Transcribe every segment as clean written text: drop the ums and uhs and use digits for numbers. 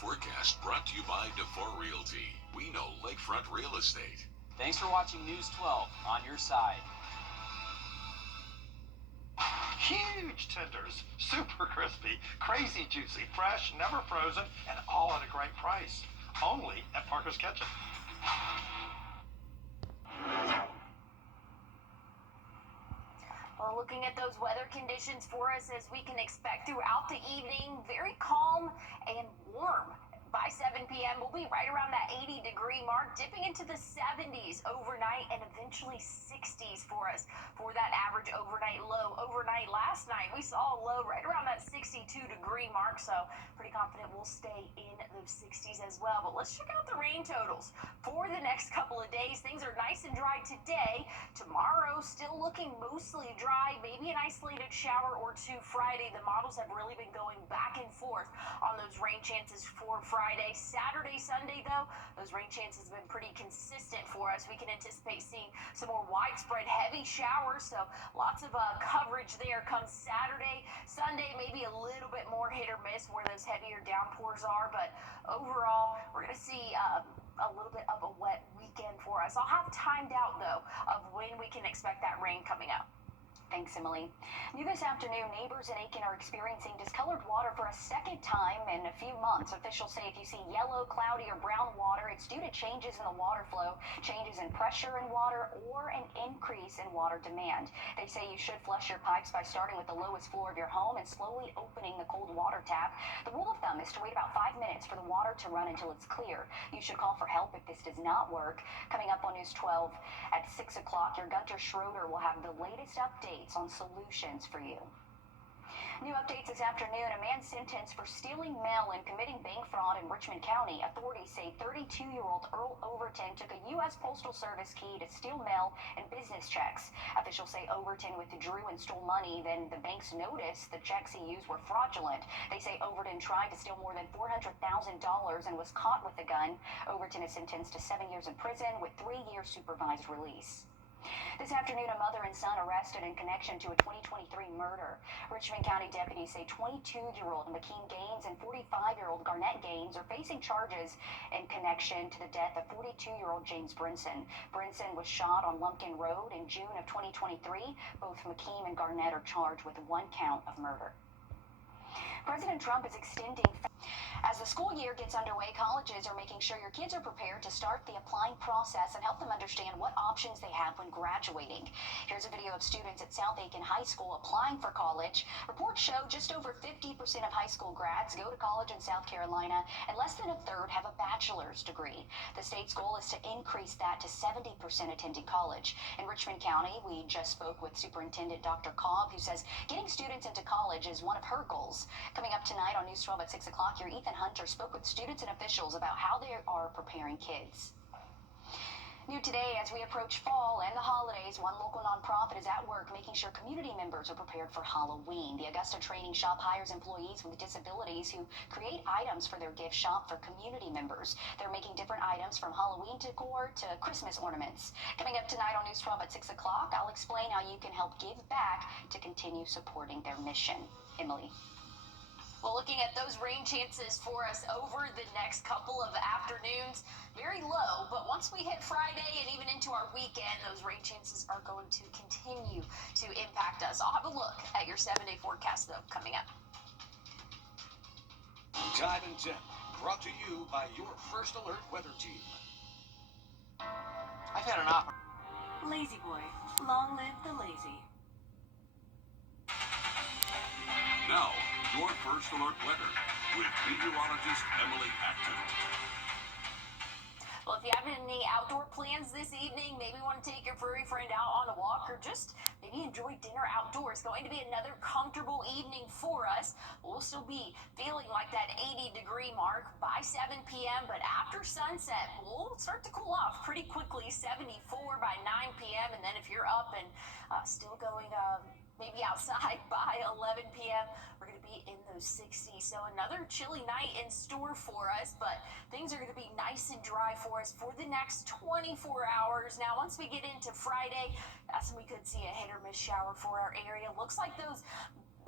forecast brought to you by DeFore Realty. We know lakefront real estate. Thanks for watching News 12 on your side. Huge tenders, super crispy, crazy juicy, fresh, never frozen, and all at a great price. Only at Parker's Kitchen. Well, looking at those weather conditions for us as we can expect throughout the evening, very calm and warm. By 7 p.m., we'll be right around that 80-degree mark, dipping into the 70s overnight and eventually 60s for us for that average overnight low. Overnight last night, we saw a low right around that 62-degree mark, so pretty confident we'll stay in those 60s as well. But let's check out the rain totals for the next couple of days. Things are nice and dry today. Tomorrow, still looking mostly dry, maybe an isolated shower or two Friday. The models have really been going back and forth on those rain chances for Friday. Saturday, Sunday, though, those rain chances have been pretty consistent for us. We can anticipate seeing some more widespread heavy showers, so lots of coverage there comes Saturday. Sunday, maybe a little bit more hit or miss where those heavier downpours are, but overall, we're going to see a little bit of a wet weekend for us. I'll have timed out, though, of when we can expect that rain coming out. Thanks, Emily. New this afternoon, neighbors in Aiken are experiencing discolored water for a second time in a few months. Officials say if you see yellow, cloudy, or brown water, it's due to changes in the water flow, changes in pressure in water, or an increase in water demand. They say you should flush your pipes by starting with the lowest floor of your home and slowly opening the cold water tap. The rule of thumb is to wait about 5 minutes for the water to run until it's clear. You should call for help if this does not work. Coming up on News 12 at 6 o'clock, your Gunter Schroeder will have the latest update on solutions for you. New updates this afternoon. A man sentenced for stealing mail and committing bank fraud in Richmond County. Authorities say 32-year-old Earl Overton took a U.S. Postal Service key to steal mail and business checks. Officials say Overton withdrew and stole money. Then the banks noticed the checks he used were fraudulent. They say Overton tried to steal more than $400,000 and was caught with the gun. Overton is sentenced to 7 years in prison with 3 years supervised release. This afternoon, a mother and son arrested in connection to a 2023 murder. Richmond County deputies say 22-year-old McKean Gaines and 45-year-old Garnett Gaines are facing charges in connection to the death of 42-year-old James Brinson. Brinson was shot on Lumpkin Road in June of 2023. Both McKean and Garnett are charged with 1 count of murder. President Trump is extending. As the school year gets underway, colleges are making sure your kids are prepared to start the applying process and help them understand what options they have when graduating. Here's a video of students at South Aiken High School applying for college. Reports show just over 50% of high school grads go to college in South Carolina, and less than a third have a bachelor's degree. The state's goal is to increase that to 70% attending college. In Richmond County, we just spoke with Superintendent Dr. Cobb, who says getting students into college is one of her goals. Coming up tonight on News 12 at 6 o'clock, your Ethan Hunter spoke with students and officials about how they are preparing kids. New today, as we approach fall and the holidays, one local nonprofit is at work making sure community members are prepared for Halloween. The Augusta Trading Shop hires employees with disabilities who create items for their gift shop for community members. They're making different items from Halloween decor to Christmas ornaments. Coming up tonight on News 12 at 6 o'clock, I'll explain how you can help give back to continue supporting their mission. Emily. Well, looking at those rain chances for us over the next couple of afternoons, very low, but once we hit Friday and even into our weekend, those rain chances are going to continue to impact us. I'll have a look at your 7-day forecast, though, coming up. Time and Temp, brought to you by your First Alert weather team. I've had an offer. Lazy boy, long live the lazy. Now, your First Alert weather with meteorologist Emily Acton. Well, if you have any outdoor plans this evening, maybe want to take your furry friend out on a walk or just maybe enjoy dinner outdoors. Going to be another comfortable evening for us. We'll still be feeling like that 80-degree mark by 7 p.m., but after sunset, we'll start to cool off pretty quickly, 74 by 9 p.m., and then if you're up and still going maybe outside by 11 p.m., we're going to be in those 60s. So another chilly night in store for us, but things are going to be nice and dry for us for the next 24 hours. Now, once we get into Friday, that's when we could see a hit or miss shower for our area. Looks like those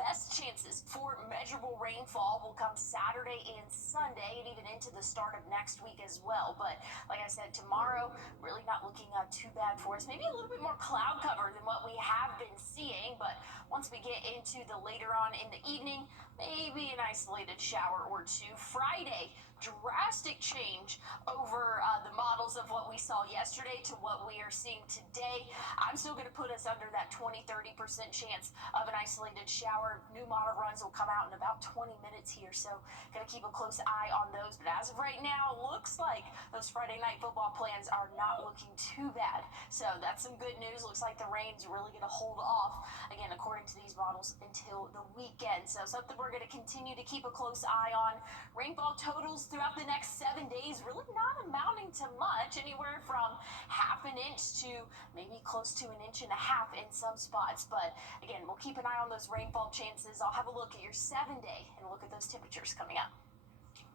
best chances for measurable rainfall will come Saturday and Sunday, and even into the start of next week as well. But like I said, tomorrow really not looking too bad for us. Maybe a little bit more cloud cover than what we have been seeing, but once we get into the later on in the evening, maybe an isolated shower or two. Friday, drastic change over the models of what we saw yesterday to what we are seeing today. I'm still going to put us under that 20-30% chance of an isolated shower. New model runs will come out in about 20 minutes here, so going to keep a close eye on those. But as of right now, looks like those Friday night football plans are not looking too bad. So that's some good news. Looks like the rain's really going to hold off, again, according to these models, until the weekend. So something we're going to continue to keep a close eye on. Rainfall totals throughout the next 7 days really not amounting to much, anywhere from half an inch to maybe close to 1.5 inches in some spots. But again, we'll keep an eye on those rainfall chances. I'll have a look at your 7-day and look at those temperatures coming up.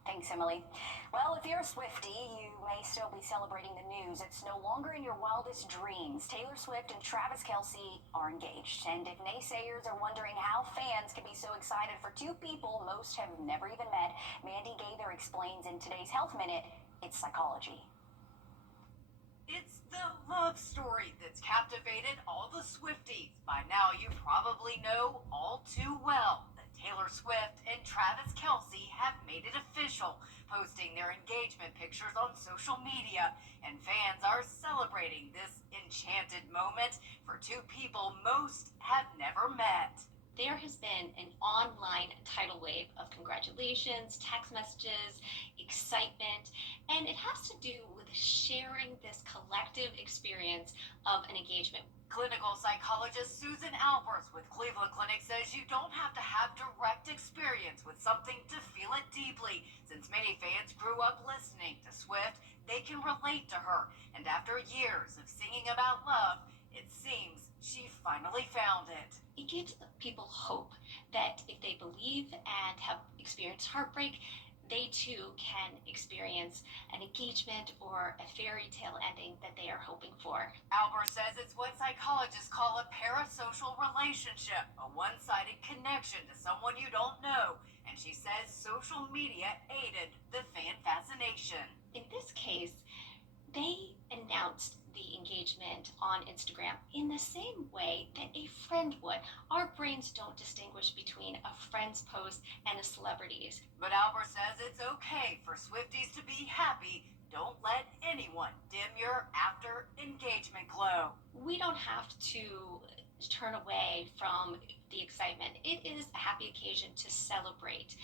Thanks, Emily. Well, if you're a Swiftie, you may still be celebrating the news. It's no longer in your wildest dreams. Taylor Swift and Travis Kelce are engaged. And if naysayers are wondering how fans can be so excited for two people most have never even met, Mandy Gaither explains in today's Health Minute, it's psychology. It's the love story that's captivated all the Swifties. By now, you probably know all too well that Taylor Swift and Travis Kelce have made it official, posting their engagement pictures on social media, and fans are celebrating this enchanted moment for two people most have never met. There has been an online tidal wave of congratulations, text messages, excitement, and it has to do with sharing this collective experience of an engagement. Clinical psychologist Susan Alberts with Cleveland Clinic says you don't have to have direct experience with something to feel it deeply. Since many fans grew up listening to Swift, they can relate to her. And after years of singing about love, it seems she finally found it. It gives people hope that if they believe and have experienced heartbreak, they too can experience an engagement or a fairy tale ending that they are hoping for. Albert says it's what psychologists call a parasocial relationship, a one-sided connection to someone you don't know. And she says social media aided the fan fascination. In this case, they announced the engagement on Instagram in the same way that a friend would. Our brains don't distinguish between a friend's post and a celebrity's. But Albert says it's okay for Swifties to be happy. Don't let anyone dim your after engagement glow. We don't have to turn away from the excitement. It is a happy occasion to celebrate.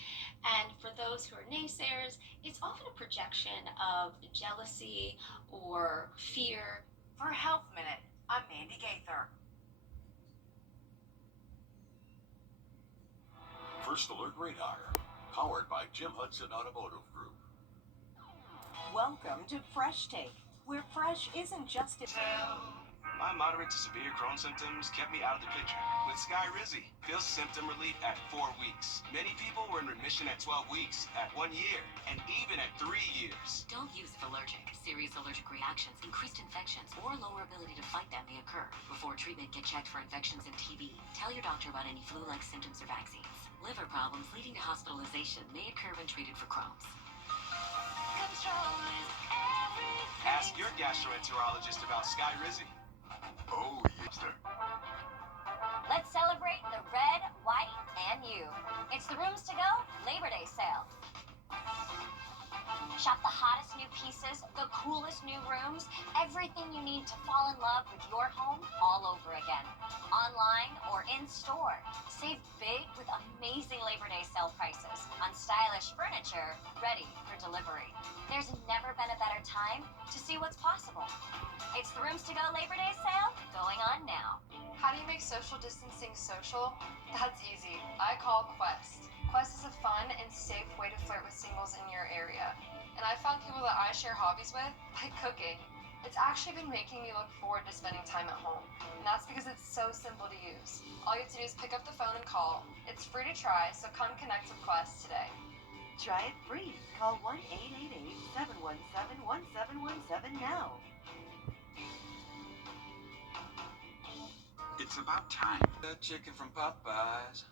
And for those who are naysayers, it's often a projection of jealousy or fear. For Health Minute, I'm Mandy Gaither. First Alert Radar, powered by Jim Hudson Automotive Group. Welcome to Fresh Take, where fresh isn't just a... My moderate to severe Crohn's symptoms kept me out of the picture. With Skyrizi, feels symptom relief at 4 weeks. Many people were in remission at 12 weeks, at 1 year, and even at 3 years. Don't use if allergic. Serious allergic reactions, increased infections, or lower ability to fight them may occur. Before treatment, get checked for infections and TB. Tell your doctor about any flu-like symptoms or vaccines. Liver problems leading to hospitalization may occur when treated for Crohn's. Ask your gastroenterologist about Skyrizi. Oh, yes, sir. Let's celebrate the red, white, and you. It's the Rooms to Go Labor Day sale. Shop the hottest new pieces, the coolest new rooms, everything you need to fall in love with your home all over again. Online or in store. Save big with amazing Labor Day sale prices on stylish furniture ready for delivery. There's never been a better time to see what's possible. It's the Rooms to Go Labor Day sale going on now. How do you make social distancing social? That's easy. I call Quest. Quest is a fun and safe way to flirt with singles in your area. And I found people that I share hobbies with, like cooking. It's actually been making me look forward to spending time at home. And that's because it's so simple to use. All you have to do is pick up the phone and call. It's free to try, so come connect with Quest today. Try it free. Call 1-888-717-1717 now. It's about time. That chicken from Popeyes.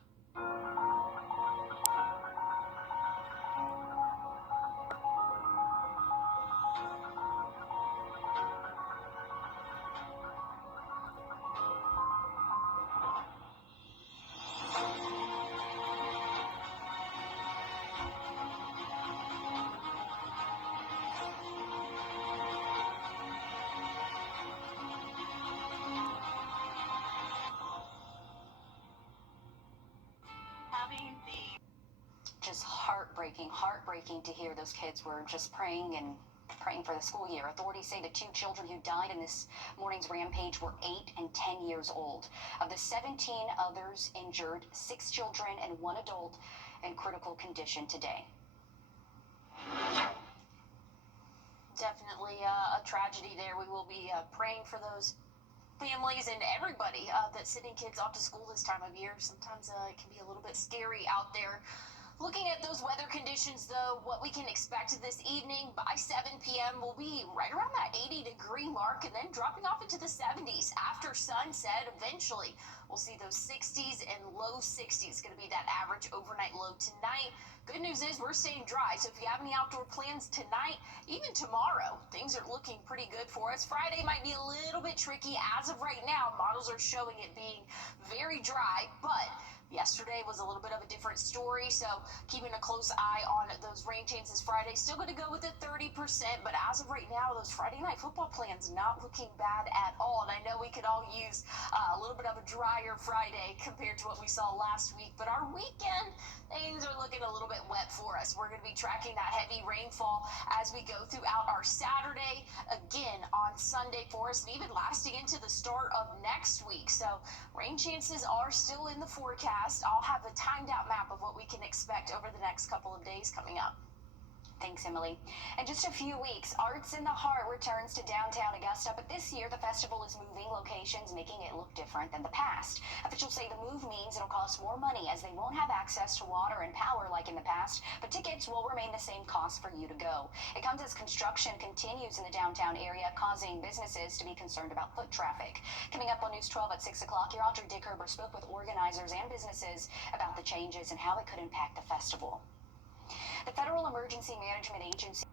Just heartbreaking to hear those kids were just praying for the school year. Authorities say the 2 children who died in this morning's rampage were 8 and 10 years old. Of the 17 others injured, 6 children and 1 adult in critical condition today. Definitely a tragedy there. We will be praying for those families and everybody that's sending kids off to school this time of year. Sometimes it can be a little bit scary out there. Looking at those weather conditions, though, what we can expect this evening by 7 p.m. will be right around that 80-degree mark and then dropping off into the 70s after sunset. Eventually, we'll see those 60s and low 60s. Going to be that average overnight low tonight. Good news is we're staying dry, so if you have any outdoor plans tonight, even tomorrow, things are looking pretty good for us. Friday might be a little bit tricky. As of right now, models are showing it being very dry, but yesterday was a little bit of a different story, so keeping a close eye on those rain chances Friday. Still going to go with a 30%, but as of right now, those Friday night football plans not looking bad at all. And I know we could all use a little bit of a drier Friday compared to what we saw last week, but our weekend, things are looking a little bit wet for us. We're going to be tracking that heavy rainfall as we go throughout our Saturday, again on Sunday for us, and even lasting into the start of next week. So rain chances are still in the forecast. I'll have a timed out map of what we can expect over the next couple of days coming up. Thanks, Emily. In just a few weeks, Arts in the Heart returns to downtown Augusta, but this year the festival is moving locations, making it look different than the past. Officials say the move means it'll cost more money as they won't have access to water and power like in the past, but tickets will remain the same cost for you to go. It comes as construction continues in the downtown area, causing businesses to be concerned about foot traffic. Coming up on News 12 at 6 o'clock, your Audrey Dickerber spoke with organizers and businesses about the changes and how it could impact the festival. The Federal Emergency Management Agency.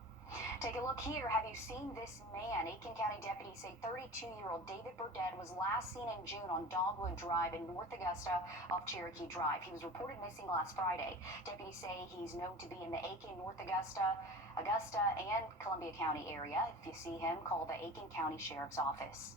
Take a look here. Have you seen this man? Aiken County deputies say 32-year-old David Burdett was last seen in June on Dogwood Drive in North Augusta off Cherokee Drive. He was reported missing last Friday. Deputies say he's known to be in the Aiken, North Augusta, and Columbia County area. If you see him, call the Aiken County Sheriff's Office.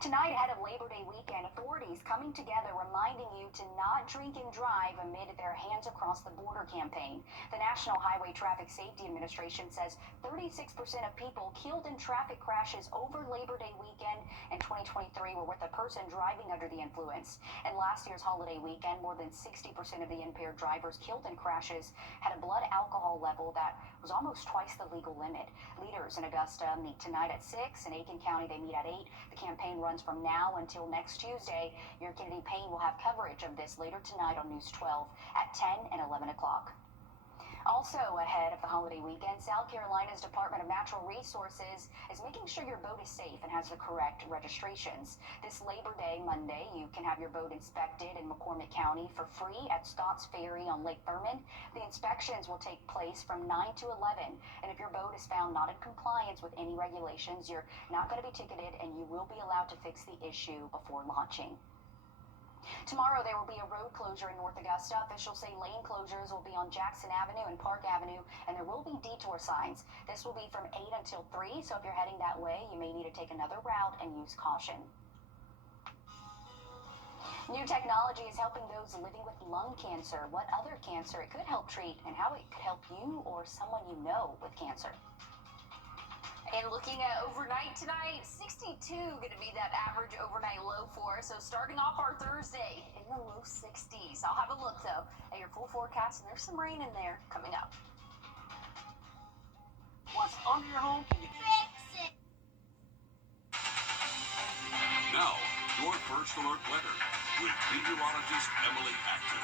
Tonight, ahead of Labor Day weekend, authorities coming together reminding you to not drink and drive amid their Hands Across the Border campaign. The National Highway Traffic Safety Administration says 36% of people killed in traffic crashes over Labor Day weekend in 2023 were with a person driving under the influence. In last year's holiday weekend, more than 60% of the impaired drivers killed in crashes had a blood alcohol level that was almost twice the legal limit. Leaders in Augusta meet tonight at 6. In Aiken County, they meet at 8. The campaign runs from now until next Tuesday. Your Kennedy Payne will have coverage of this later tonight on News 12 at 10 and 11 o'clock. Also ahead of the holiday weekend, South Carolina's Department of Natural Resources is making sure your boat is safe and has the correct registrations. This Labor Day, Monday, you can have your boat inspected in McCormick County for free at Scott's Ferry on Lake Thurmond. The inspections will take place from 9 to 11, and if your boat is found not in compliance with any regulations, you're not going to be ticketed and you will be allowed to fix the issue before launching. Tomorrow, there will be a road closure in North Augusta. Officials say lane closures will be on Jackson Avenue and Park Avenue, and there will be detour signs. This will be from 8 until 3, so if you're heading that way, you may need to take another route and use caution. New technology is helping those living with lung cancer. What other cancer it could help treat, and how it could help you or someone you know with cancer. And looking at overnight tonight, 62 going to be that average overnight low for us. So starting off our Thursday in the low 60s. I'll have a look, though, at your full forecast, and there's some rain in there coming up. What's under your home? Can you fix it? Now, your first alert weather with meteorologist Emily Acton.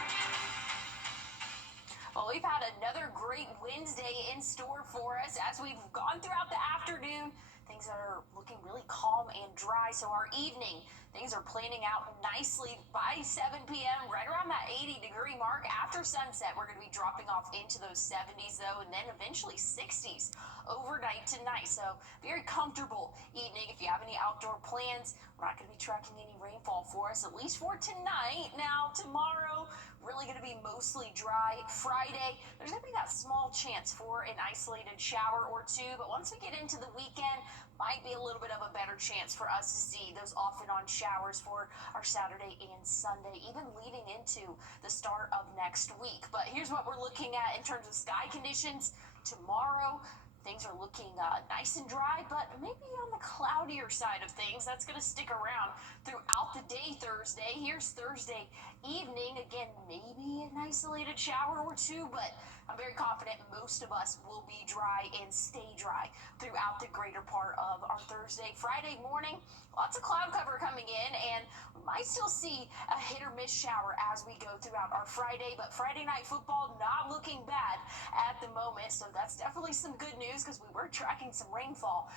Well, we've had another great Wednesday in store for us as we've gone throughout the afternoon. Things are looking really calm and dry, so our evening, things are planning out nicely by 7 p.m., right around that 80-degree mark. After sunset, we're going to be dropping off into those 70s, though, and then eventually 60s overnight tonight. So very comfortable evening. If you have any outdoor plans, we're not going to be tracking any rainfall for us, at least for tonight. Now, tomorrow, really going to be mostly dry. Friday, there's going to be that small chance for an isolated shower or two, but once we get into the weekend, might be a little bit of a better chance for us to see those off and on showers for our Saturday and Sunday, even leading into the start of next week. But here's what we're looking at in terms of sky conditions tomorrow. Things are looking nice and dry, but maybe on the cloudier side of things. That's going to stick around throughout the day Thursday. Here's Thursday evening. Again, maybe an isolated shower or two, but I'm very confident most of us will be dry and stay dry throughout the greater part of our Thursday. Friday morning, lots of cloud cover coming in, and we might still see a hit or miss shower as we go throughout our Friday, but Friday night football not looking bad at the moment, so that's definitely some good news because we were tracking some rainfall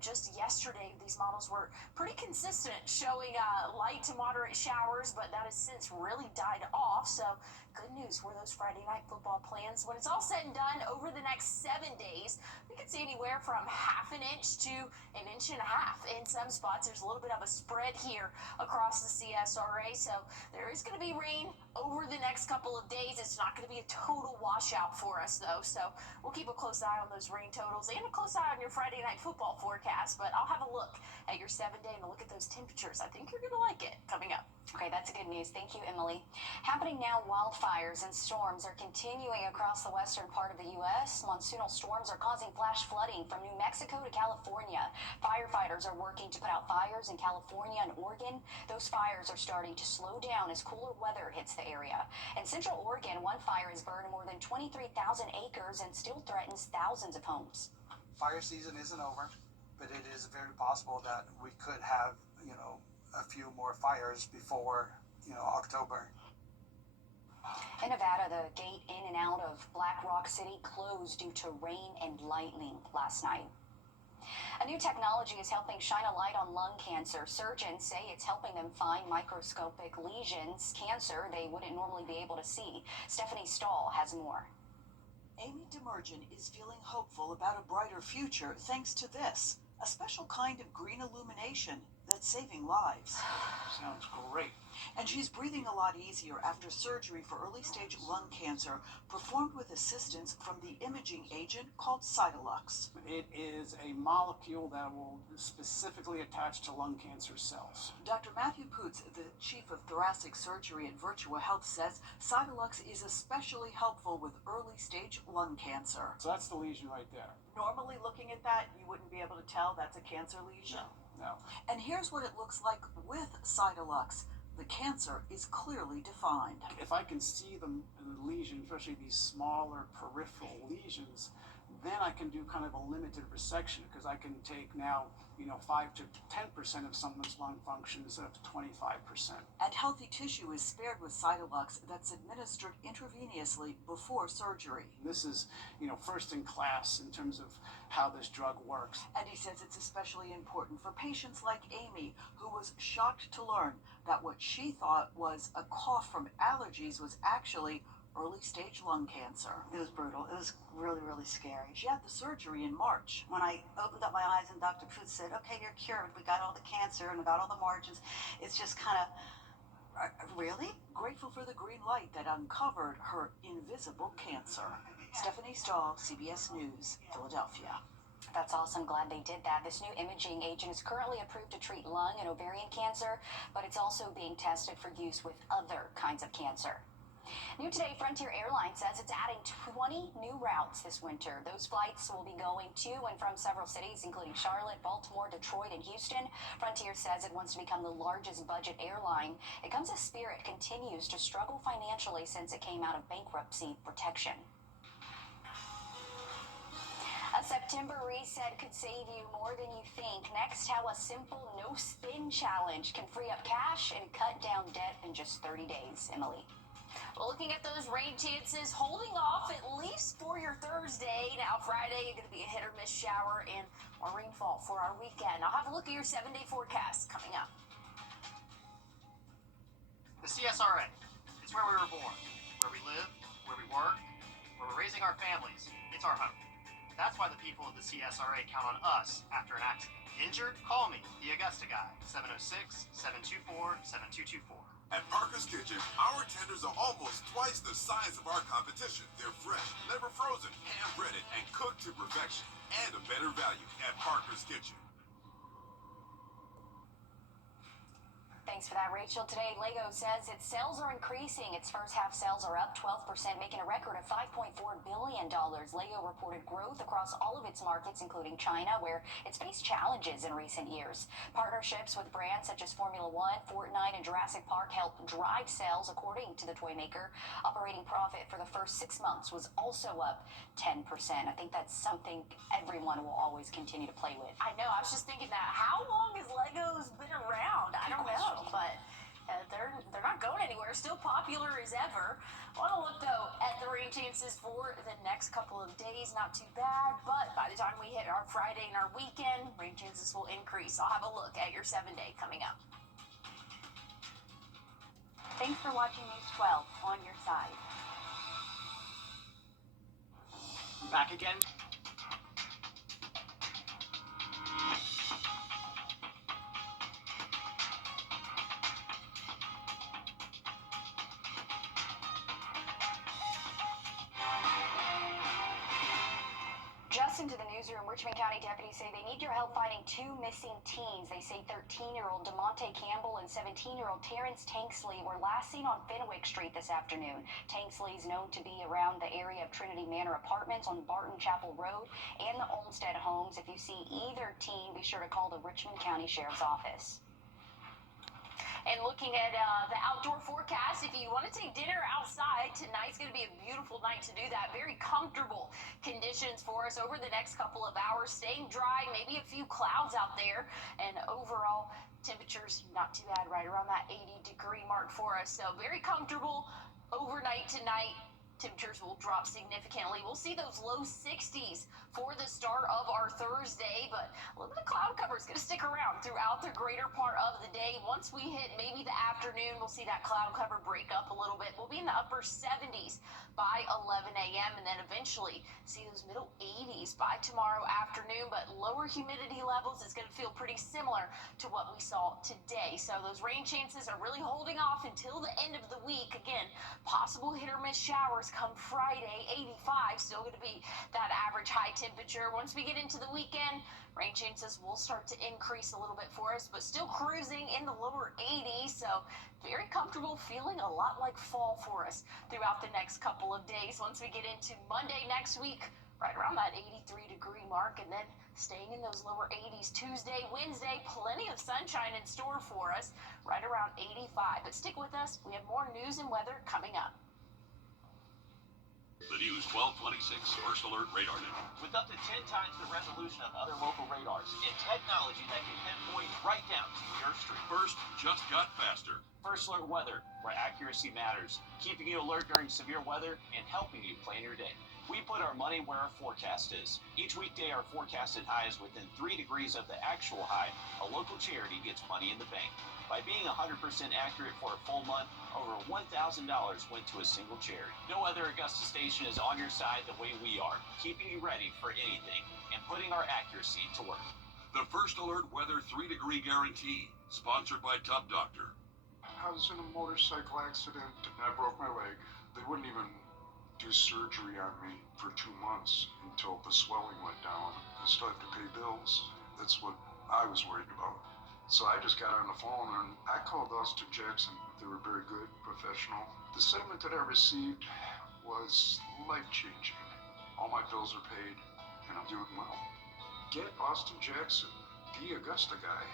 just yesterday. These models were pretty consistent, showing light to moderate showers, but that has since really died off, so good news for those Friday night football plans. When it's all said and done, over the next 7 days, we could see anywhere from half an inch to an inch and a half. In some spots, there's a little bit of a spread here across the CSRA, so there is going to be rain over the next couple of days. It's not going to be a total washout for us, though, so we'll keep a close eye on those rain totals and a close eye on your Friday night football forecast, but I'll have a look at your 7-day and a look at those temperatures. I think you're going to like it coming up. Okay, that's good news. Thank you, Emily. Happening now, wildfires and storms are continuing across the western part of the U.S. Monsoonal storms are causing flash flooding from New Mexico to California. Firefighters are working to put out fires in California and Oregon. Those fires are starting to slow down as cooler weather hits the area. In Central Oregon, one fire has burned more than 23,000 acres and still threatens thousands of homes. Fire season isn't over, but it is very possible that we could have, a few more fires before, October. In Nevada, the gate in and out of Black Rock City closed due to rain and lightning last night. A new technology is helping shine a light on lung cancer. Surgeons say it's helping them find microscopic lesions, cancer they wouldn't normally be able to see. Stephanie Stahl has more. Amy Demergen is feeling hopeful about a brighter future thanks to this, a special kind of green illumination that's saving lives. Sounds great. And she's breathing a lot easier after surgery for early-stage lung cancer performed with assistance from the imaging agent called Cytolux. It is a molecule that will specifically attach to lung cancer cells. Dr. Matthew Poots, the chief of thoracic surgery at Wrdw Health, says Cytolux is especially helpful with early-stage lung cancer. So that's the lesion right there. Normally looking at that, you wouldn't be able to tell that's a cancer lesion. No. And here's what it looks like with Cytolux. The cancer is clearly defined. If I can see the lesion, especially these smaller peripheral lesions, then I can do kind of a limited resection because I can take now, 5 to 10% of someone's lung function instead of 25%. And healthy tissue is spared with Cytolux that's administered intravenously before surgery. This is, first in class in terms of how this drug works. And he says it's especially important for patients like Amy, who was shocked to learn that what she thought was a cough from allergies was actually early-stage lung cancer. It was brutal. It was really, really scary. She had the surgery in March. When I opened up my eyes and Dr. Poots said, okay, you're cured. We got all the cancer and we got all the margins. It's just kind of, really? Grateful for the green light that uncovered her invisible cancer. Stephanie Stahl, CBS News, Philadelphia. That's awesome. Glad they did that. This new imaging agent is currently approved to treat lung and ovarian cancer, but it's also being tested for use with other kinds of cancer. New today, Frontier Airlines says it's adding 20 new routes this winter. Those flights will be going to and from several cities, including Charlotte, Baltimore, Detroit, and Houston. Frontier says it wants to become the largest budget airline. It comes as Spirit continues to struggle financially since it came out of bankruptcy protection. A September reset could save you more than you think. Next, how a simple no-spin challenge can free up cash and cut down debt in just 30 days. Emily. Well, looking at those rain chances, holding off at least for your Thursday. Now, Friday, going to be a hit or miss shower and more rainfall for our weekend. I'll have a look at your 7-day forecast coming up. The CSRA. It's where we were born, where we live, where we work, where we're raising our families. It's our home. That's why the people of the CSRA count on us after an accident. Injured? Call me, the Augusta guy, 706-724-7224. At Parker's Kitchen, our tenders are almost twice the size of our competition. They're fresh, never frozen, hand-breaded, and cooked to perfection. And a better value at Parker's Kitchen. Thanks for that, Rachel. Today, Lego says its sales are increasing. Its first half sales are up 12%, making a record of $5.4 billion. Lego reported growth across all of its markets, including China, where it's faced challenges in recent years. Partnerships with brands such as Formula One, Fortnite, and Jurassic Park helped drive sales, according to the toy maker. Operating profit for the first 6 months was also up 10%. I think that's something everyone will always continue to play with. I know, I was just thinking that. How long has Legos been around? I don't know, but they're not going anywhere. Still popular as ever. I want to look, though, at the rain chances for the next couple of days. Not too bad, but by the time we hit our Friday and our weekend, rain chances will increase. I'll have a look at your 7-day coming up. Thanks for watching News 12 on your side. Back again? Just into the newsroom, Richmond County deputies say they need your help finding 2 missing teens. They say 13-year-old DeMonte Campbell and 17-year-old Terrence Tanksley were last seen on Fenwick Street this afternoon. Tanksley is known to be around the area of Trinity Manor Apartments on Barton Chapel Road and the Olmsted Homes. If you see either teen, be sure to call the Richmond County Sheriff's Office. And looking at the outdoor forecast, if you want to take dinner outside, tonight's going to be a beautiful night to do that. Very comfortable conditions for us over the next couple of hours. Staying dry, maybe a few clouds out there. And overall, temperatures not too bad, right around that 80-degree mark for us. So very comfortable overnight tonight. Temperatures will drop significantly. We'll see those low 60s for the start of our Thursday, but a little bit of cloud cover is going to stick around throughout the greater part of the day. Once we hit maybe the afternoon, we'll see that cloud cover break up a little bit. We'll be in the upper 70s by 11 a.m. and then eventually see those middle 80s by tomorrow afternoon, but lower humidity levels is going to feel pretty similar to what we saw today. So those rain chances are really holding off until the end of the week. Again, possible hit or miss showers come Friday. 85, still going to be that average high temperature. Once we get into the weekend, rain chances will start to increase a little bit for us, but still cruising in the lower 80s. So very comfortable, feeling a lot like fall for us throughout the next couple of days. Once we get into Monday next week, right around that 83-degree mark, and then staying in those lower 80s Tuesday, Wednesday, plenty of sunshine in store for us, right around 85. But stick with us. We have more news and weather coming up. The News 1226 First Alert Radar Net. With up to 10 times the resolution of other local radars and technology that can pinpoint right down to your street. First just got faster. First Alert Weather, where accuracy matters, keeping you alert during severe weather and helping you plan your day. We put our money where our forecast is. Each weekday, our forecasted high is within 3 degrees of the actual high. A local charity gets money in the bank. By being 100% accurate for a full month, over $1,000 went to a single charity. No other Augusta station is on your side the way we are, keeping you ready for anything and putting our accuracy to work. The First Alert Weather 3-degree guarantee, sponsored by Tub Doctor. I was in a motorcycle accident and I broke my leg. They wouldn't even do surgery on me for 2 months until the swelling went down. I still have to pay bills. That's what I was worried about. So I just got on the phone and I called Austin Jackson. They were very good, professional. The settlement that I received was life-changing. All my bills are paid and I'm doing well. Get Austin Jackson, the Augusta guy.